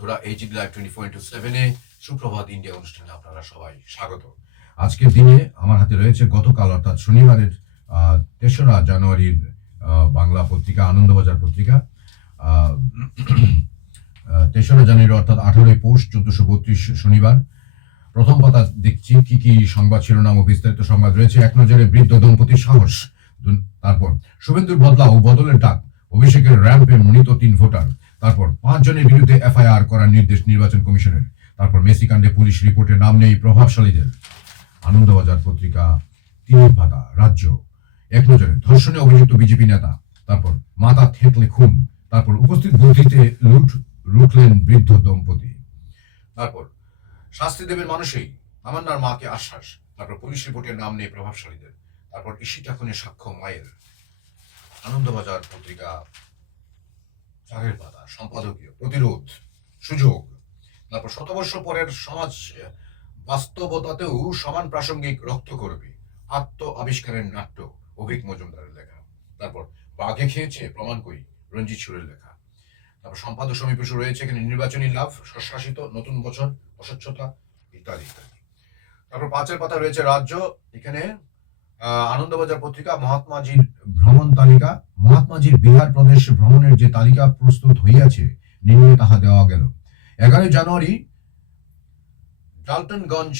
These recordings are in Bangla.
বন্ধুরা এইচডি লাইভ 24/7 সুপ্রভাত ইন্ডিয়া অনুষ্ঠানে আপনারা সবাই স্বাগত। আজকের দিনে আমার হাতে রয়েছে গতকাল অর্থাৎ শনিবারের ৩রা জানুয়ারির বাংলা পত্রিকা আনন্দবাজার পত্রিকা। ৩রা জানুয়ারি অর্থাৎ 18ই পৌষ 1432 শনিবার। প্রথম পাতা দেখছি কি কি সংবাদ শিরোনাম ও বিস্তারিত সংবাদ রয়েছে। এক নজরে বৃদ্ধ দম্পতির সাহস, তারপর শুভেন্দুর বদলা ও বদলের ডাক, অভিষেকের র্যাম্পে মনোনীত 3 ভোটার, তারপর 5 জনের বিরুদ্ধে এফআইআর করার নির্দেশ নির্বাচন কমিশনের, তারপর মেসি কাণ্ডে পুলিশ রিপোর্টে নাম নেই প্রভাবশালীদের। আনন্দবাজার পত্রিকা 3 পাতা রাজ্য, এক নজরে ধর্ষণে অভিযুক্ত বিজেপি নেতা, তারপর মাথা থেতলে খুন, তারপর উপস্থিত বুদ্ধিতে রুখলেন বৃদ্ধ দম্পতি, তারপর শাস্তি দেবেন মানুষই, তামান্নার মাকে আশ্বাস, তারপর পুলিশ রিপোর্টের নাম নেই প্রভাবশালীদের, তারপর ঈশিতা খুনের সাক্ষ্য মায়ের। আনন্দবাজার পত্রিকা 4 পাতা সম্পাদকীয় প্রতিরোধ সুযোগ, তারপর শতবর্ষ পরের সমাজ বাস্তবতাতেও সমান প্রাসঙ্গিক রক্তকরবী, আত্ম আবিষ্কারের নাট্য অভিক মজুমদারের লেখা, তারপর বাঘে খেয়েছে প্রমাণ করি রঞ্জিত সুরের লেখা, তারপর সম্পাদক সমীপে রয়েছে এখানে নির্বাচনী লাভ, স্বশাসিত নতুন বছর, অস্বচ্ছতা ইত্যাদি ইত্যাদি। তারপর 5 পাতা রয়েছে রাজ্য, এখানে আনন্দবাজার পত্রিকা মহাত্মাজির ভ্রমণ তালিকা, মহাত্মাজির বিহার প্রদেশ ভ্রমণের যে তালিকা প্রস্তুত হইয়াছে নিম্নে তাহা দেওয়া গেল। 11 জানুয়ারি ডালটনগঞ্জ,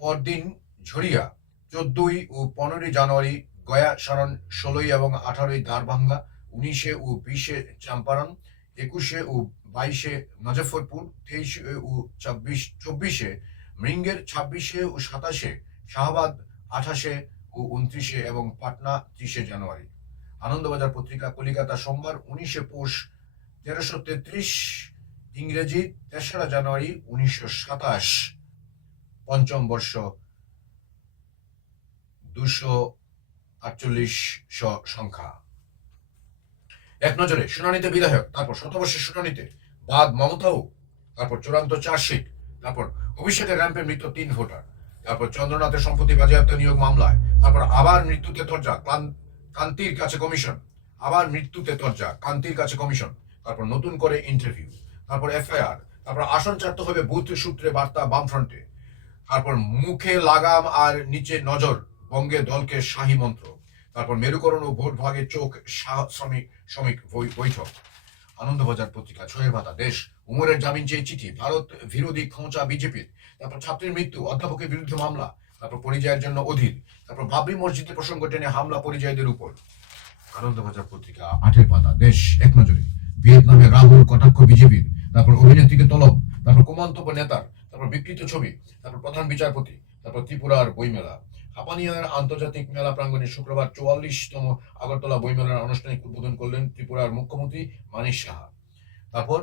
পরদিন ঝরিয়া, 14 ও 15 জানুয়ারি গয়া সারণ, 16 এবং 18 দ্বারভাঙ্গা, 19 ও 20 চম্পারণ, 21 ও 22 মুজফ্ফরপুর, 23 ও 24 মৃঙ্গের, 26 ও 27 শাহবাদ, 28 ও 29 এবং পাটনা 30 জানুয়ারি। আনন্দবাজার পত্রিকা কলিকাতা সোমবার 19 পৌষ 1333, ইংরেজি 3রা জানুয়ারি 1927, পঞ্চম বর্ষ 248 সংখ্যা। এক নজরে শুনানিতে বিধায়ক, তারপর শতবর্ষের শুনানিতে বাদ মমতাও, তারপর চূড়ান্ত চার্জশিট, তারপর অভিষেকের র্যাম্পে মৃত 3 ভোটার, তারপর চন্দ্রনাথের সম্পত্তি বাজেয়াপ্ত নিয়োগ মামলায়, তারপর আবার মৃত্যুতে তরজা কান্তির কাছে কমিশন, আবার মৃত্যুতে তরজা কান্তির কাছে কমিশন, তারপর নতুন করে ইন্টারভিউ, তারপর এফআইআর, তারপর আসন চারতে হবে বুথ সূত্রে বার্তা বামফ্রন্টে, তারপর মুখে লাগাম আর নিচে নজর বঙ্গে দলকে শাহী মন্ত্র, তারপর মেরুকরণ ও ভোট ভাগে চোখ শ্রমিক বৈঠক। আনন্দবাজার পত্রিকা 6 পাতা দেশ, উমরের জামিন চেয়ে চিঠি, ভারত বিরোধী খোঁচা বিজেপির, তারপর ছাত্রীর মৃত্যু, অধ্যাপকের বিরুদ্ধে মামলা, তারপর পরিযায়ের জন্য অধীর, তারপর বাবরি মসজিদের প্রসঙ্গ টেনে হামলা পরিযায়ীদের উপর। আনন্দবাজার পত্রিকা 8 পাতা দেশ, এক নজরে ভিয়েতনামে রাহুল কটাক্ষ বিজেপির, তারপর অভিনেত্রীকে তলব, তারপর কুমন্তব্য নেতার, তারপর বিকৃত ছবি, তারপর প্রধান বিচারপতি, তারপর ত্রিপুরার বইমেলা। হাপানিয়ার আন্তর্জাতিক মেলা প্রাঙ্গণে শুক্রবার 44তম আগরতলা বইমেলার আনুষ্ঠানিক উদ্বোধন করলেন ত্রিপুরার মুখ্যমন্ত্রী মানিক সাহা। তারপর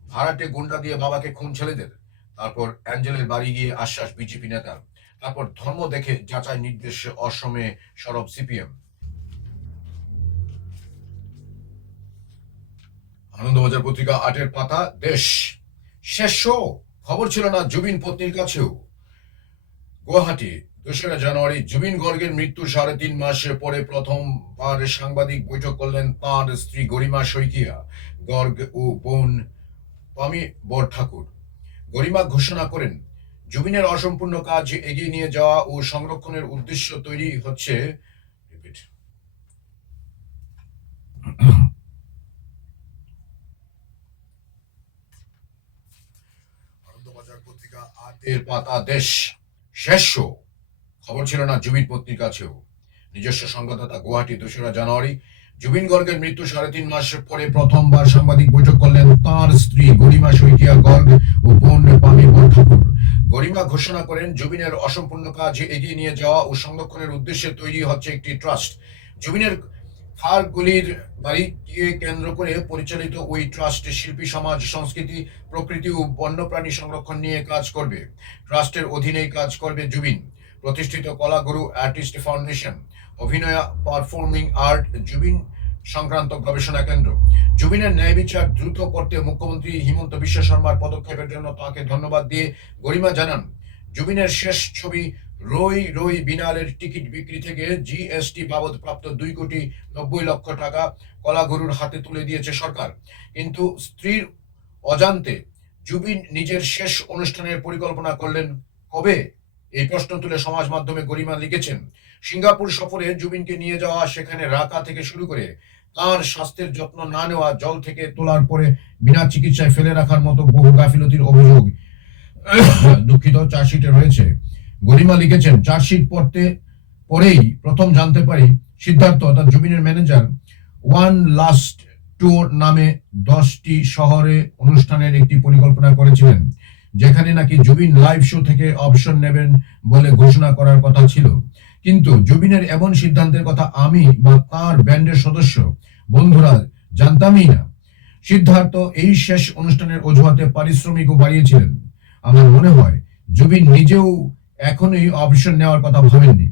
ভাড়াটে গুন্ডা দিয়ে বাবাকে খুন ছেলেদের, তারপর অ্যাঞ্জেলের বাড়ি গিয়ে আশ্বাস বিজেপি নেতার, তারপর ধর্ম দেখে যাচাই নির্দেশ অসমে সরব সিপিএম। আনন্দবাজার পত্রিকা 8 পাতা দেশ, শেষ খবর ছিল না জুবিন পত্নীর কাছেও। গুয়াহাটি 2 জানুয়ারি জুবিন গর্গের মৃত্যু 3.5 মাস পরে প্রথমবার সাংবাদিক বৈঠক করলেন তাঁর স্ত্রী গরিমা শইকিয়া, গর্গ ও বোন পামি বরঠাকুর। গরিমা ঘোষণা করেন জুবিনের অসম্পূর্ণ কাজ এগিয়ে নিয়ে যাওয়া ও সংরক্ষণের উদ্দেশ্য তৈরি হচ্ছে। আনন্দবাজার পত্রিকা 8 পাতা দেশ, শেষ খবর ছিল না জুবিন পত্নীর কাছেও। নিজস্ব সংবাদদাতা গুয়াহাটি 2 জানুয়ারি জুবিন গর্গের মৃত্যু 3.5 মাস পরে প্রথমবার সাংবাদিক বৈঠক করলেন তাঁর স্ত্রী গরিমা শইকিয়া গর্গ ও বোন পামি বরঠাকুর। গরিমা ঘোষণা করেন জুবিনের অসম্পূর্ণ কাজ এগিয়ে নিয়ে যাওয়া ও সংরক্ষণের উদ্দেশ্যে তৈরি হচ্ছে একটি ট্রাস্ট। জুবিনের খালগুলির বাড়িকে কেন্দ্র করে পরিচালিত ওই ট্রাস্ট শিল্পী সমাজ, সংস্কৃতি, প্রকৃতি ও বন্যপ্রাণী সংরক্ষণ নিয়ে কাজ করবে। ট্রাস্টের অধীনেই কাজ করবে জুবিন। প্রতিষ্ঠিত কলাগুরু আর্টিস্ট ফাউন্ডেশন, অভিনয় পারফর্মিং আর্ট, জুবিন সংক্রান্ত গবেষণা কেন্দ্র। জুবিনের ন্যায় বিচার দ্রুত করতে মুখ্যমন্ত্রী হিমন্ত বিশ্ব শর্মার পদক্ষেপের জন্য তাকে ধন্যবাদ দিয়ে গরিমা জানান জুবিনের শেষ ছবি রই রই বিনালের টিকিট বিক্রি থেকে জিএসটি বাবদ প্রাপ্ত 2,90,00,000 টাকা কলাগুরুর হাতে তুলে দিয়েছে সরকার, কিন্তু স্ত্রীর অজান্তে জুবিন নিজের শেষ অনুষ্ঠানের পরিকল্পনা করলেন কবে? এই প্রশ্ন তুলে সমাজ মাধ্যমে গরিমা লিখেছেন, সিঙ্গাপুর সফরে জুবিনকে নিয়ে যাওয়া, সেখানে রাখা থেকে শুরু করে তার স্বাস্থ্যের যত্ন না নেওয়া, জল থেকে তোলার পরে বিনা চিকিৎসায় ফেলে রাখার মতো বহু গাফিলতির অভিযোগ দুঃখিত চার্জশিটে রয়েছে। গরিমা লিখেছেন, চার্জশিট পরেই প্রথম জানতে পারি সিদ্ধার্থ অর্থাৎ জুবিনের ম্যানেজার ওয়ান লাস্ট ট্যুর নামে 10টি শহরে অনুষ্ঠানের একটি পরিকল্পনা করেছিলেন, যেখানে নাকি জুবিন লাইভ শো থেকে অবসর নেবেন বলে ঘোষণা করার কথা ছিল। কিন্তু জুবিনের এমন সিদ্ধান্তের কথা আমি বা তার ব্যান্ডের সদস্য বন্ধুরা জানতামই না। সিদ্ধার্থ এই শেষ অনুষ্ঠানের অজুহাতে পারিশ্রমিকও বাড়িয়েছিলেন। আমার মনে হয় জুবিন নিজেও এখনই অবসর নেওয়ার কথা ভাবেননি।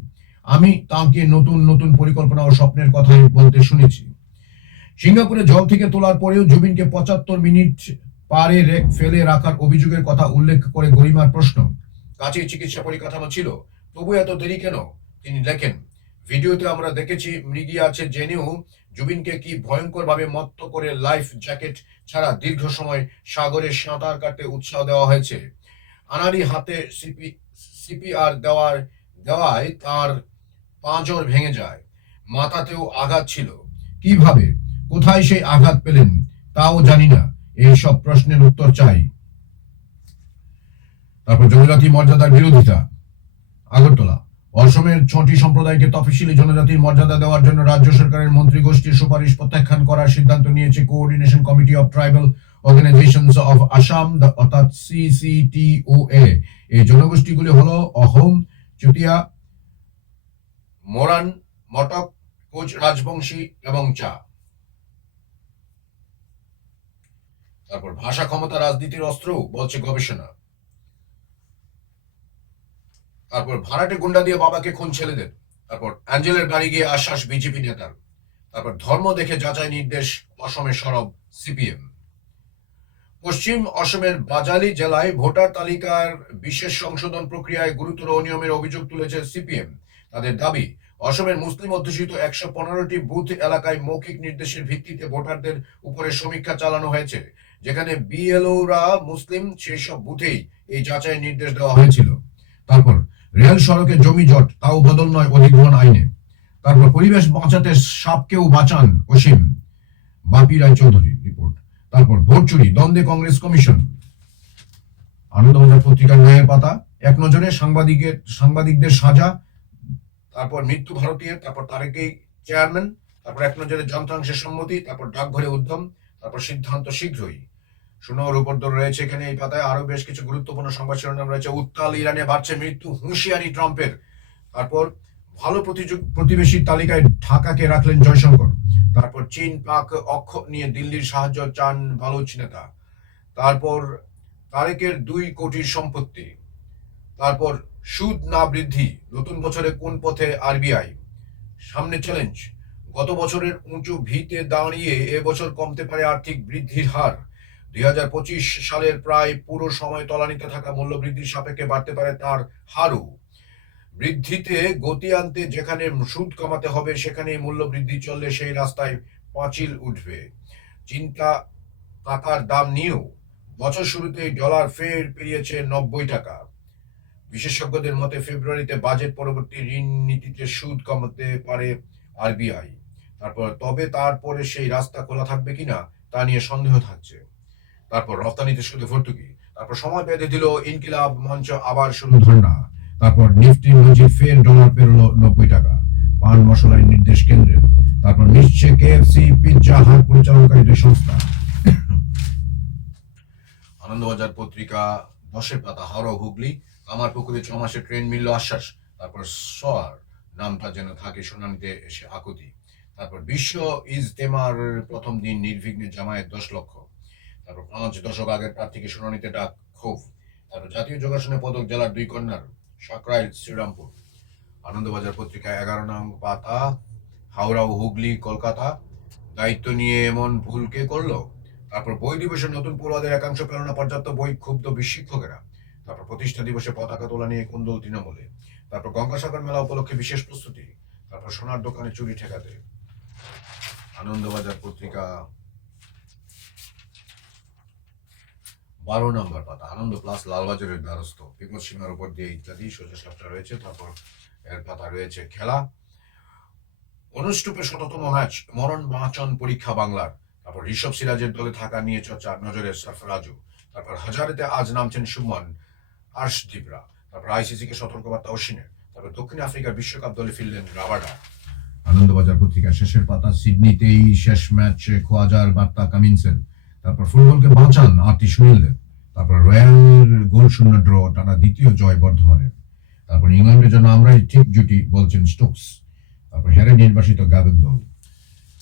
আমি তাকে নতুন নতুন পরিকল্পনা ও স্বপ্নের কথাই বলতে শুনেছি। সিঙ্গাপুরে জল থেকে তোলার পরেও জুবিনকে 75 মিনিট পারে ফেলে রাখার অভিযোগের কথা উল্লেখ করে গরিমার প্রশ্ন, কাছেই চিকিৎসা পরিকাঠামো ছিল, তবু এত দেরি কেন? তিনি লেখেন, ভিডিওতে আমরা দেখেছি মৃগী আছে জেনেও জুবিনকে কি ভয়ঙ্কর ভাবে মত্ত করে লাইফ জ্যাকেট ছাড়া দীর্ঘ সময় সাগরে সাঁতার কাটতে উৎসাহ দেওয়া হয়েছে। আনাড়ি হাতে সিপিআর দেওয়ায় তার পাঁজর ভেঙে যায়, মাথাতেও আঘাত ছিল। কিভাবে, কোথায় সেই আঘাত পেলেন তাও জানি না। এই সব প্রশ্নের উত্তর চাই। তারপর জনজাতি মর্যাদার বিরোধিতা। আগরতলা, অসমের 6টি সম্প্রদায়কে তফসিলি জনজাতির মর্যাদা দেওয়ার জন্য রাজ্য সরকারের মন্ত্রী গোষ্ঠীর সুপারিশ প্রত্যাখ্যান করার সিদ্ধান্ত নিয়েছে coordination committee of tribal organizations of Assam অর্থাৎ CCTOA। এই জনগোষ্ঠীগুলি হলো অহোম, চুটিয়া, মোরান, মটক, কোচ রাজবংশী এবং চা। তারপর ভাষা ক্ষমতা রাজনীতির অস্ত্র বলছে গবেষণা। তারপর ভাড়াটে গুন্ডা দিয়ে বাবাকে খুন ছেলেদের। তারপর অ্যাঞ্জেলের বাড়ি গিয়ে আশ্বাস বিজেপি নেতার। তারপর ধর্ম দেখে যাচাই নির্দেশ অসমে সরব CPM। পশ্চিম অসমের বাজালি জেলায় ভোটার তালিকার বিশেষ সংশোধন প্রক্রিয়ায় গুরুতর অনিয়মের অভিযোগ তুলেছে CPM। তাদের দাবি, অসমের মুসলিম অধ্যুষিত 115টি বুথ এলাকায় মৌখিক নির্দেশের ভিত্তিতে ভোটারদের উপরে সমীক্ষা চালানো হয়েছে। যেখানে BLOরা মুসলিম, সেই সব বুথেই এই যাচাই নির্দেশ দেওয়া হয়েছিল। তারপর রেল সড়কে জমি জট, তাও বদল নয় অধিগ্রহণ আইনে। তারপর পরিবেশ বাঁচাতে সাপকেও বাঁচান অসীম, বাপি রায় চৌধুরী রিপোর্ট। তারপর ভোট চুরি, দ্বন্দ্বে কংগ্রেস কমিশন। আনন্দবাজার পত্রিকার ন্যায়ের পাতা, এক নজরে সাংবাদিকদের সাজা, তারপর মৃত্যু ভারতীয়, তারপর তারেকেই চেয়ারম্যান, তারপর এক নজরে যন্ত্রাংশের সম্মতি, তারপর ডাকঘরে উদ্যম, তারপর সিদ্ধান্ত শীঘ্রই। সোনার উপর রয়েছে এখানে এই পাতায় আরো বেশ কিছু গুরুত্বপূর্ণ সংবাদ শিরোনাম রয়েছে। উত্তাল ইরানে বাড়ছে মৃত্যু, হুঁশিয়ারি ট্রাম্পের। তারপর ভালো প্রতিবেশীর তালিকায় ঢাকাকে রাখলেন জয়শঙ্কর। তারপর চীন পাক অক্ষ নিয়ে দিল্লির সাহায্য চান বালুচ নেতা। তারপর তারেকের 2 কোটির সম্পত্তি। তারপর সুদ না বৃদ্ধি, নতুন বছরে কোন পথে RBI। সামনে চ্যালেঞ্জ, গত বছরের উঁচু ভিতে দাঁড়িয়ে এবছর কমতে পারে আর্থিক বৃদ্ধির হার। 2025 সালের প্রায় পুরো সময় তলানিতে থাকা মূল্যবৃদ্ধির সাপেক্ষে বাড়তে পারে তার হারও। বৃদ্ধিতে গতি আনতে যেখানে সুদ কমাতে হবে, সেখানেই মূল্য বৃদ্ধি চললে সেই রাস্তায় পাঁচিল উঠবে। চিন্তা টাকার দাম নিয়েও, বছর শুরুতেই ডলার ফের পেরিয়েছে 90 টাকা। বিশেষজ্ঞদের মতে ফেব্রুয়ারিতে বাজেট পরবর্তী ঋণ নীতিতে সুদ কমাতে পারে RBI। তবে তারপরে সেই রাস্তা খোলা থাকবে কিনা তা নিয়ে সন্দেহ থাকছে। তারপর রপ্তানিতে শুধু ভর্তুকি। তারপর সময় বেঁধে দিল ইনকিলাব মঞ্চ, আবার শুরু ধর্ণা। তারপর নিফটি মজিদ ফের ডলার পেরোলো 90 টাকা, পান মশলায় নির্দেশ কেন্দ্রের। তারপর নিচ্ছে KFC পিৎজা হাট পরিচালনকারী 2 সংস্থা। আনন্দবাজার পত্রিকা 10-এর পাতা, হাওড়া হুগলি কামারপুকুরে 6 মাসের ট্রেন মিলল আশ্বাস। তারপর সোয়ার নামটা যেন থাকে শুনানিতে এসে আকুতি। তারপর বিশ্ব ইজতেমার প্রথম দিন নির্বিঘ্নে জামায়াত 10 লক্ষ। তারপর 5 দশক আগের প্রার্থীকে শুনানিতে ডাক, ক্ষোভ। তারপর জাতীয় যোগাসনে পদক জেলার 2 কন্যার, সাকরাইল শ্রীরামপুর। আনন্দবাজার পত্রিকা 11 নং পাতা, হাওড়া ও হুগলি কলকাতা দায়িত্ব নিয়ে এমন ভুল কে করলো। তারপর বই দিবসে নতুন পড়ুয়াদের একাংশ পেল না পর্যাপ্ত বই, ক্ষুব্ধ শিক্ষকেরা। তারপর প্রতিষ্ঠা দিবসে পতাকা তোলা নিয়ে কুন্দল তৃণমূলে। তারপর গঙ্গাসাগর মেলা উপলক্ষে বিশেষ প্রস্তুতি। তারপর সোনার দোকানে চুরি ঠেকাতে। আনন্দবাজার পত্রিকা 12 নম্বর পাতা আনন্দ প্লাস লালবাজারের দ্বারস্থ বিপদ সীমার উপর দিয়ে ইত্যাদি সোজা সাপটা রয়েছে। তারপর এর পাতা রয়েছে খেলা, অনুষ্ঠুপে ১৭তম ম্যাচ মরণ বাঁচন পরীক্ষা বাংলার। তারপর ঋষভ সিরাজের দলে থাকা নিয়ে চর্চা নজরের সরফরাজু। তারপর হাজারেতে আজ নামছেন সুমন আর্শদীপরা। তারপর আইসিসি কে সতর্কবার্তা অশ্বিনের। তারপর দক্ষিণ আফ্রিকার বিশ্বকাপ দলে ফিরলেন রাবাডা। আনন্দবাজার পত্রিকার শেষের পাতা সিডনিতেই শেষ ম্যাচে খোয়াজার বার্তা কামিন্সের। তারপর ফুটবলকে বাঁচান আরটি সুনীলদের। তারপর রয়্যালের গোল শূন্য ড্র, টানা দ্বিতীয় জয় বর্ধমানের। তারপর ইংল্যান্ডের জন্য আমরাই ঠিক জুটি বলছেন স্টোকস। তারপর হেরে নির্বাসিত গাবেন দল।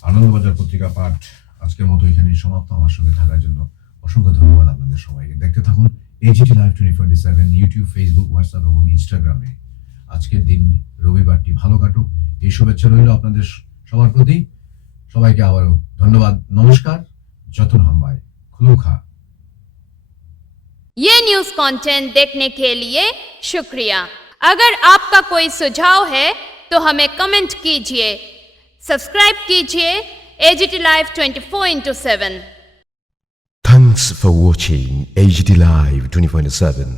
আনন্দবাজার পত্রিকা পাঠ আজকের মতো এখানেই সমাপ্ত। আমার সঙ্গে থাকার জন্য অসংখ্য ধন্যবাদ আপনাদের সবাইকে। দেখতে থাকুন HT live 24/7 YouTube, Facebook, WhatsApp এবং ইনস্টাগ্রামে। আজকের দিন রবিবারটি ভালো কাটুক এই শুভেচ্ছা রইল আপনাদের সবার প্রতি। সবাইকে আবারও ধন্যবাদ, নমস্কার, যতন হামবাই, খুলুখা। ये न्यूज़ कंटेंट देखने के लिए शुक्रिया। अगर आपका कोई सुझाव है तो हमें कमेंट कीजिए, सब्सक्राइब कीजिए AGT Live 24/7। Thanks for watching AGT Live 24/7.